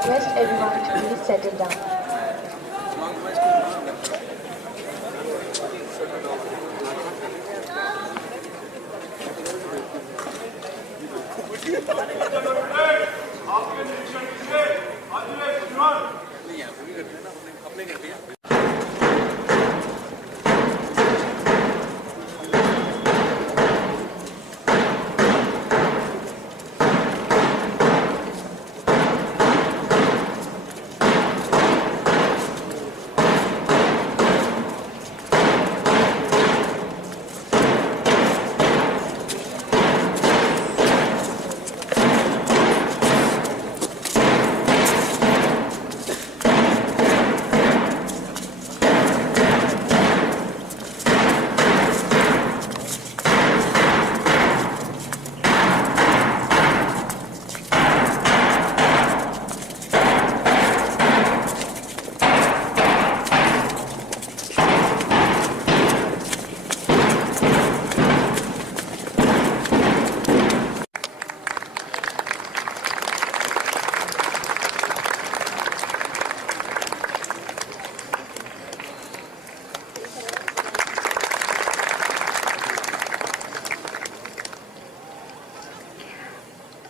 request everyone to please settle down.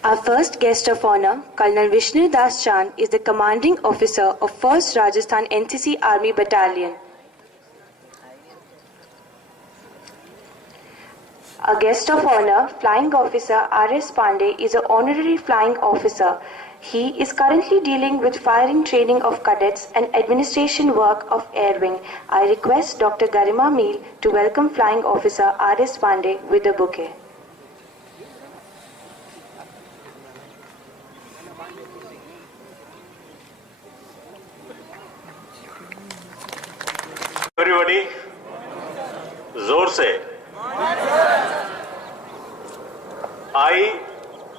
Our first guest of honor, Colonel Vishnu Das Chand, is the commanding officer of 1st Rajasthan NCC Army Battalion. A guest of honor, Flying Officer R.S. Pandey, is an honorary flying officer. He is currently dealing with firing training of cadets and administration work of Air Wing. I request Dr. Garima Meel to welcome Flying Officer R.S. Pandey with a bouquet. Everybody, जोर से. I,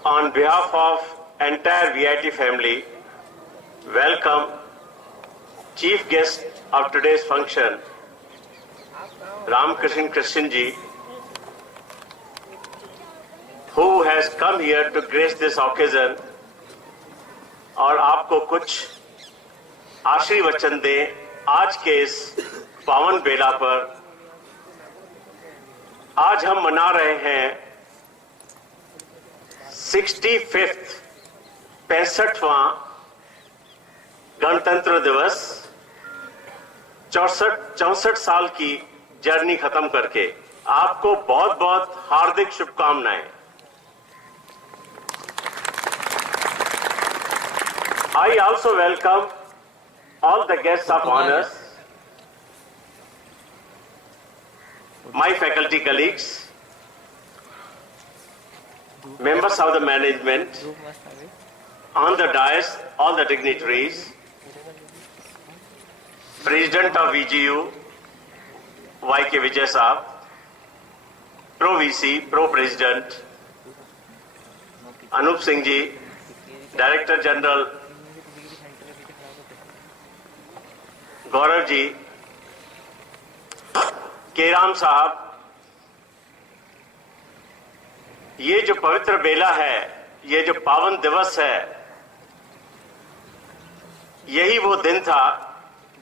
on behalf of entire VIT family, welcome chief guest of today's function, Ramkrishan Krishan ji, who has come here to grace this occasion और आपको कुछ आशीर्वचन दें आज के इस पावन बेला पर. आज हम मना रहे हैं 65वां गणतंत्र दिवस. 64 साल की जर्नी खत्म करके आपको बहुत बहुत हार्दिक शुभकामनाएं. I also welcome all the guests of honors, my faculty colleagues, members of the management, on the dais, all the dignitaries, President of VGU, Y.K. Vijay Saab, Pro VC, Pro President, Anup Singh ji, Director General, Gaurav ji, carrom साहब, ये जो पवित्र बेला है, ये जो पावन दिवस है, यही वो दिन था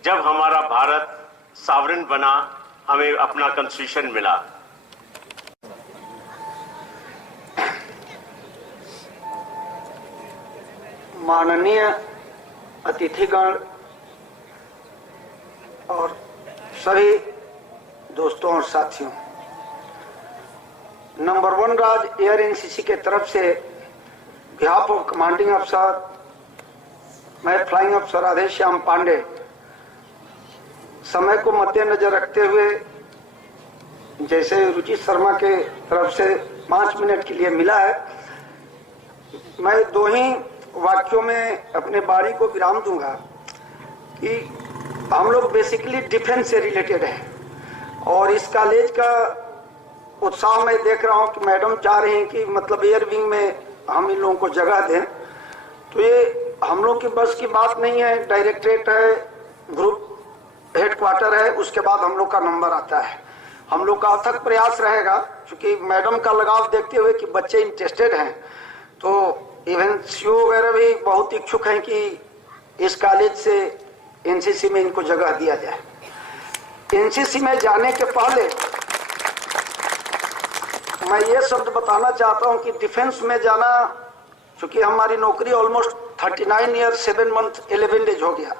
जब हमारा भारत सॉवरेन बना, हमें अपना कॉन्स्टिट्यूशन मिला. माननीय अतिथिगण और सभी दोस्तों और साथियों, नंबर 1 राज एयर एनसीसी के तरफ से बिहाफ ऑफ कमांडिंग अफसर, मैं फ्लाइंग अफसर राधेश्याम पांडे, समय को मद्देनजर रखते हुए जैसे रुचि शर्मा के तरफ से 5 मिनट के लिए मिला है, मैं 2 ही वाक्यों में अपने बारी को विराम दूंगा कि हम लोग बेसिकली डिफेंस से रिलेटेड हैं और इस कॉलेज का उत्साह मैं देख रहा हूं कि मैडम चाह रही हैं कि मतलब एयर विंग में हम इन लोगों को जगह दें, तो ये हम लोग की बस की बात नहीं है. डायरेक्टरेट है, ग्रुप हेडक्वार्टर है, उसके बाद हम लोग का नंबर आता है. हम लोग का अथक प्रयास रहेगा, क्योंकि मैडम का लगाव देखते हुए कि बच्चे इंटरेस्टेड हैं, तो इवन सीओ वगैरह भी बहुत इच्छुक हैं कि इस कॉलेज से एनसीसी में इनको जगह दिया जाए। एनसीसी में जाने के पहले मैं ये शब्द बताना चाहता हूं कि डिफेंस में जाना, चूंकि हमारी नौकरी ऑलमोस्ट 39 ईयर 7 मंथ 11 डेज हो गया,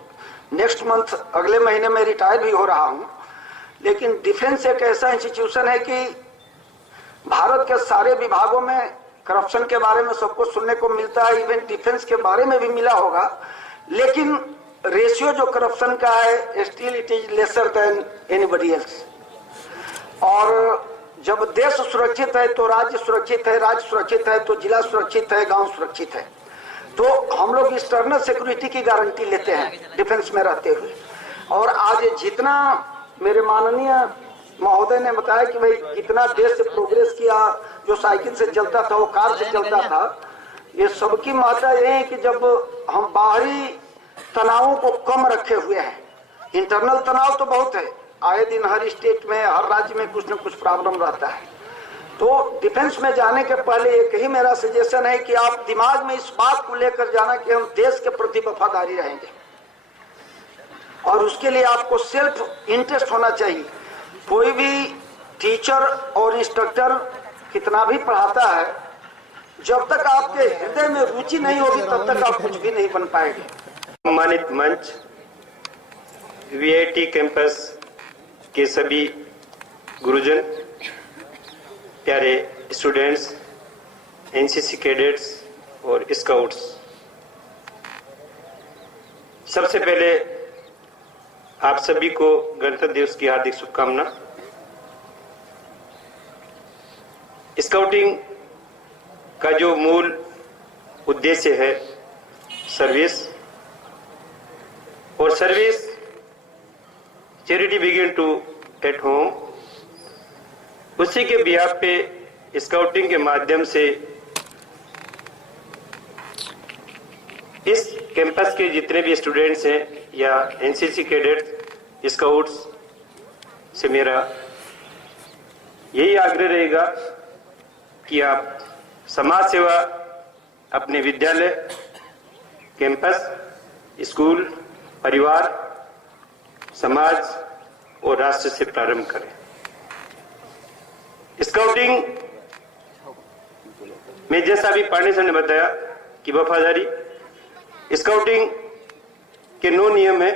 नेक्स्ट मंथ अगले महीने में रिटायर भी हो रहा हूं, लेकिन डिफेंस एक ऐसा इंस्टीट्यूशन है कि भारत के सारे विभागों में करप्शन के बारे में सबको सुनने को मिलता है, इवन डिफेंस के बारे में भी मिला होगा, लेकिन रेशियो जो करप्शन का है still it is lesser than anybody else. और जब देश सुरक्षित है तो राज्य सुरक्षित है, राज्य सुरक्षित है तो जिला सुरक्षित है, गांव सुरक्षित है। तो हम लोग एक्सटर्नल सिक्योरिटी की गारंटी लेते हैं डिफेंस में रहते हुए। और आज जितना मेरे माननीय महोदय ने बताया कि भाई कितना देश से प्रोग्रेस किया, जो साइकिल से चलता था वो कार से चलता था, ये सबकी मात्रा ये है कि जब हम बाहरी तनावों को कम रखे हुए हैं, इंटरनल तनाव तो बहुत है, आए दिन हर स्टेट में हर राज्य में कुछ न कुछ प्रॉब्लम रहता है। तो डिफेंस में जाने के पहले एक ही मेरा सजेशन है कि आप दिमाग में इस बात को लेकर जाना कि हम देश के प्रति वफादारी रहेंगे, और उसके लिए आपको सेल्फ इंटरेस्ट होना चाहिए। कोई भी टीचर और इंस्ट्रक्टर कितना भी पढ़ाता है, जब तक आपके हृदय में रुचि नहीं होगी तब तक आप कुछ भी नहीं बन पाएंगे। सम्मानित मंच, वीआईटी कैंपस के सभी गुरुजन, प्यारे स्टूडेंट्स, एनसीसी कैडेट्स और स्काउट्स, सबसे पहले आप सभी को गणतंत्र दिवस की हार्दिक शुभकामना। स्काउटिंग का जो मूल उद्देश्य है सर्विस, और service charity begin to at home, उसी के बिहाफ पे स्काउटिंग के माध्यम से इस कैंपस के जितने भी स्टूडेंट्स हैं या एनसीसी कैडेट्स स्काउट्स से मेरा यही आग्रह रहेगा कि आप समाज सेवा अपने विद्यालय, कैंपस, स्कूल, परिवार, समाज और राष्ट्र से प्रारंभ करें। स्काउटिंग में जैसा अभी पांडे सर ने बताया कि वफादारी, स्काउटिंग के 9 नियम है: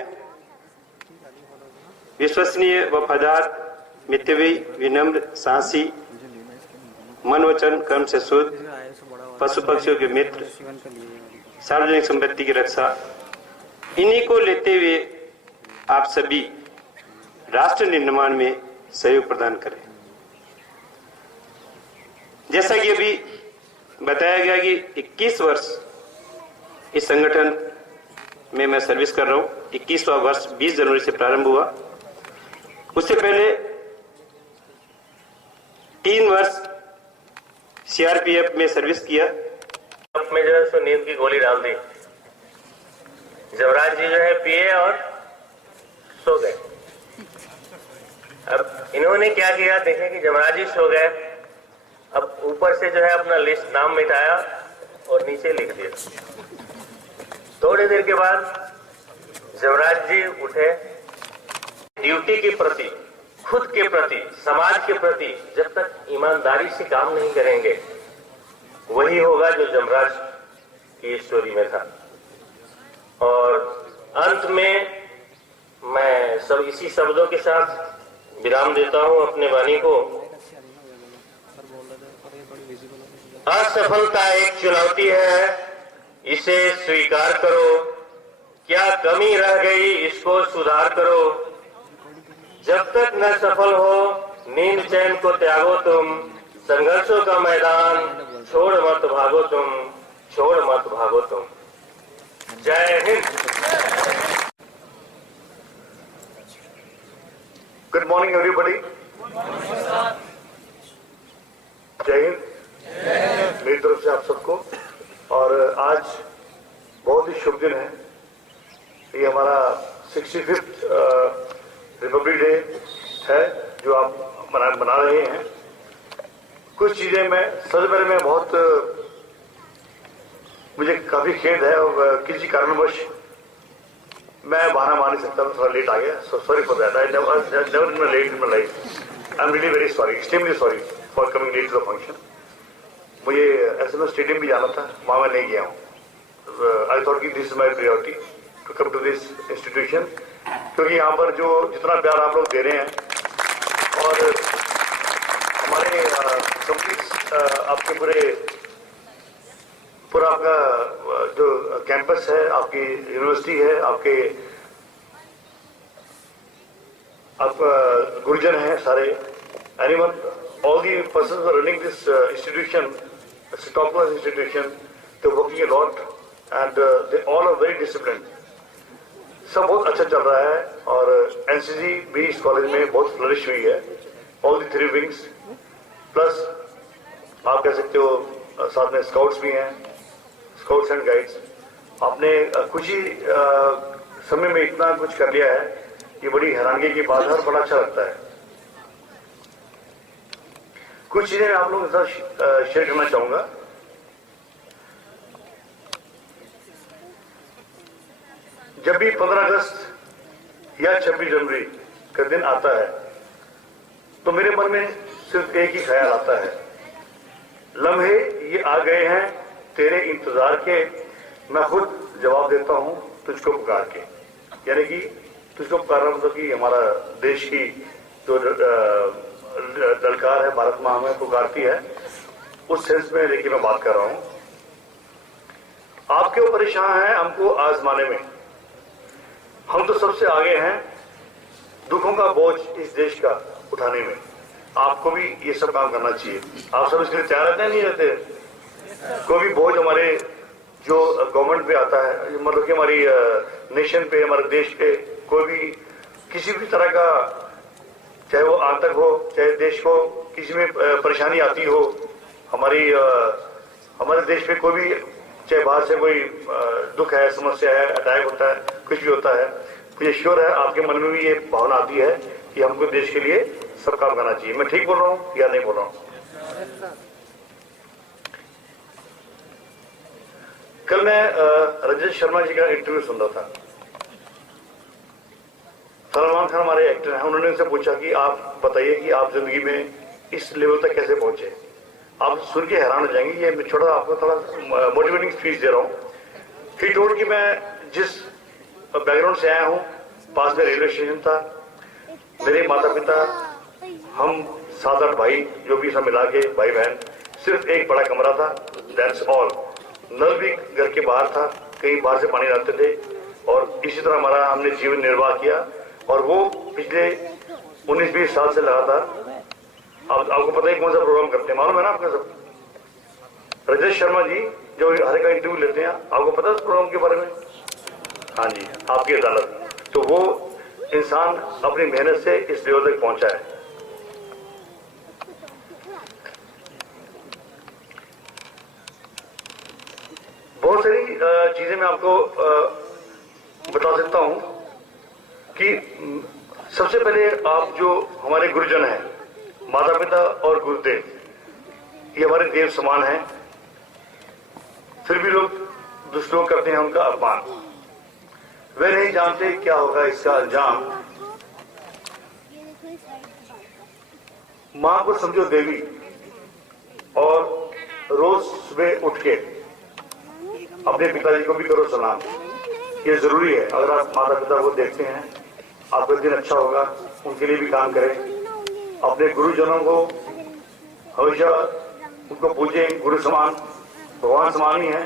विश्वसनीय, वफादार, मितव्ययी, विनम्र, साहसी, मन वचन कर्म से शुद्ध, पशु पक्षियों के मित्र, सार्वजनिक संपत्ति की रक्षा। इन्हीं को लेते हुए आप सभी राष्ट्र निर्माण में सहयोग प्रदान करें। जैसा कि अभी बताया गया कि 21 वर्ष इस संगठन में मैं सर्विस कर रहा हूं। 21वां वर्ष 20 जनवरी से प्रारंभ हुआ। उससे पहले 3 वर्ष सीआरपीएफ में सर्विस किया। में जो है सो नींद की गोली डाल दी। जवराज जी जो है पिए और सो गए। अब इन्होंने क्या किया, देखें कि जवराज जी सो गए, अब ऊपर से जो है अपना लिस्ट नाम मिटाया और नीचे लिख दिया। थोड़ी देर के बाद जवराज जी उठे। ड्यूटी के प्रति, खुद के प्रति, समाज के प्रति जब तक ईमानदारी से काम नहीं करेंगे, वही होगा जो जमराज की स्टोरी में था। और अंत में मैं सब इसी शब्दों के साथ विराम देता हूं अपने वाणी को। असफलता एक चुनौती है, इसे स्वीकार करो। क्या कमी रह गई, इसको सुधार करो। जब तक न सफल हो, नींद चैन को त्यागो तुम। संघर्षों का मैदान छोड़ मत भागो तुम, छोड़ मत भागो तुम। जय हिंद। Good morning everybody. जय हिंद मेरी तरफ से आप सबको। और आज बहुत ही शुभ दिन है। ये हमारा 65th रिपब्लिक डे है जो आप मना रहे हैं। कुछ चीजें मैं सबसे पहले मैं बहुत मुझे काफी खेद है और किसी कारणवश मैं बहाना मान नहीं सकता, मैं थोड़ा लेट आ गया, so sorry for that. I never been late in my life. I am really very sorry, extremely sorry for coming late to the function. मुझे एसएमएस स्टेडियम भी जाना था, वहां मैं नहीं गया हूँ। आई थॉट कि this is my priority to come to this institution, क्योंकि यहाँ पर जो जितना प्यार आप लोग दे रहे हैं और हमारे कंप्लीट आपके पूरा आपका जो कैंपस है, आपकी यूनिवर्सिटी है, आपका गुरुजन है सारे, anyone, all the persons are running this institution, it's a top class institution, they are working a lot and they all are very disciplined. सब बहुत अच्छा चल रहा है और एनसीसी भी इस कॉलेज में बहुत फ्लरिश हुई है, ऑल दी 3 विंग्स, प्लस आप कह सकते हो साथ में स्काउट्स भी हैं, स्काउट्स एंड गाइड्स। आपने कुछ ही समय में इतना कुछ कर लिया है, ये बड़ी हैरानगी की बात है और बड़ा अच्छा लगता है। कुछ चीजें मैं आप लोगों के साथ शेयर करना चाहूंगा। जब भी 15 अगस्त या 26 जनवरी का दिन आता है तो मेरे मन में सिर्फ एक ही ख्याल आता है, लम्हे ये आ गए हैं तेरे इंतजार के, मैं खुद जवाब देता हूं तुझको पुकार के। यानी कि तुझको पुकारना मतलब कि हमारा देश की जो ललकार है, भारत माँ हमें पुकारती है, उस सेंस में लेकिन मैं बात कर रहा हूं। आपके ऊपर परेशान है हमको आजमाने में, हम तो सबसे आगे हैं दुखों का बोझ इस देश का उठाने में। आपको भी ये सब काम करना चाहिए। आप सब इसके लिए तैयार रहते हैं, नहीं रहते? कोई भी बोझ हमारे जो गवर्नमेंट पे आता है, मतलब कि हमारी नेशन पे, हमारे देश पे कोई भी किसी भी तरह का, चाहे वो आतंक हो, चाहे देश को किसी में परेशानी आती हो, हमारे देश पे कोई भी, चाहे बाहर से कोई दुख है, समस्या है, अटैक होता है, कुछ भी होता है, मुझे श्योर है आपके मन में भी ये भावना आती है कि हमको देश के लिए सब काम करना चाहिए। मैं ठीक बोल रहा हूँ या नहीं बोल रहा हूँ? कल मैं रजत शर्मा जी का इंटरव्यू सुन रहा था। सलमान खान हमारे एक्टर हैं, उन्होंने उनसे पूछा कि आप बताइए कि आप जिंदगी में इस लेवल तक कैसे पहुंचे। आप सुन के हैरान हो जाएंगे, ये छोटा आपको थोड़ा मोटिवेटिंग स्पीच दे रहा हूँ। ही टोल्ड कि मैं जिस बैकग्राउंड से आया हूँ, पास में रेलवे स्टेशन था, मेरे माता पिता, हम 7-8 भाई जो भी सब मिला के भाई बहन, सिर्फ एक बड़ा कमरा था, दैट्स ऑल। नल भी घर के बाहर था, कहीं बाहर से पानी लाते थे और इसी तरह हमारा हमने जीवन निर्वाह किया। और वो पिछले 19-20 साल से लगातार, आपको पता है कौन सा प्रोग्राम करते हैं, मालूम है ना आपका सब? रजत शर्मा जी जो हर का इंटरव्यू लेते हैं, आपको पता है उस प्रोग्राम के बारे में? हाँ जी, आपकी अदालत। तो वो इंसान अपनी मेहनत से इस लेवल तक पहुंचा है। बहुत सारी चीजें मैं आपको बता सकता हूं कि सबसे पहले आप जो हमारे गुरुजन हैं, माता पिता और गुरुदेव, ये हमारे देव समान हैं, फिर भी लोग दुष्ट लोग करते हैं उनका अपमान। वे नहीं जानते क्या होगा इसका अंजाम। मां को समझो देवी और रोज सुबह उठ के अपने पिताजी को भी करो सलाम। ये जरूरी है। अगर आप माता पिता को देखते हैं, आपका दिन अच्छा होगा, उनके लिए भी काम करें। अपने गुरुजनों को हमेशा उनको पूजें, गुरु समान, भगवान समान ही है।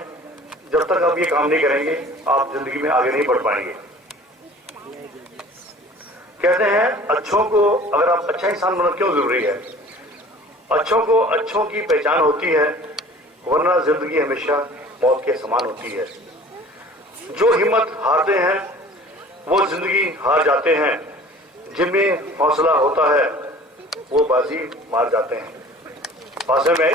जब तक आप ये काम नहीं करेंगे, आप जिंदगी में आगे नहीं बढ़ पाएंगे। कहते हैं अच्छों को, अगर आप अच्छा इंसान बनना क्यों जरूरी है? अच्छों को अच्छों की पहचान होती है, वरना जिंदगी हमेशा मौत के समान होती है। जो हिम्मत हारते हैं वो जिंदगी हार जाते हैं, जिनमें हौसला होता है वो बाजी मार जाते हैं। भाषण में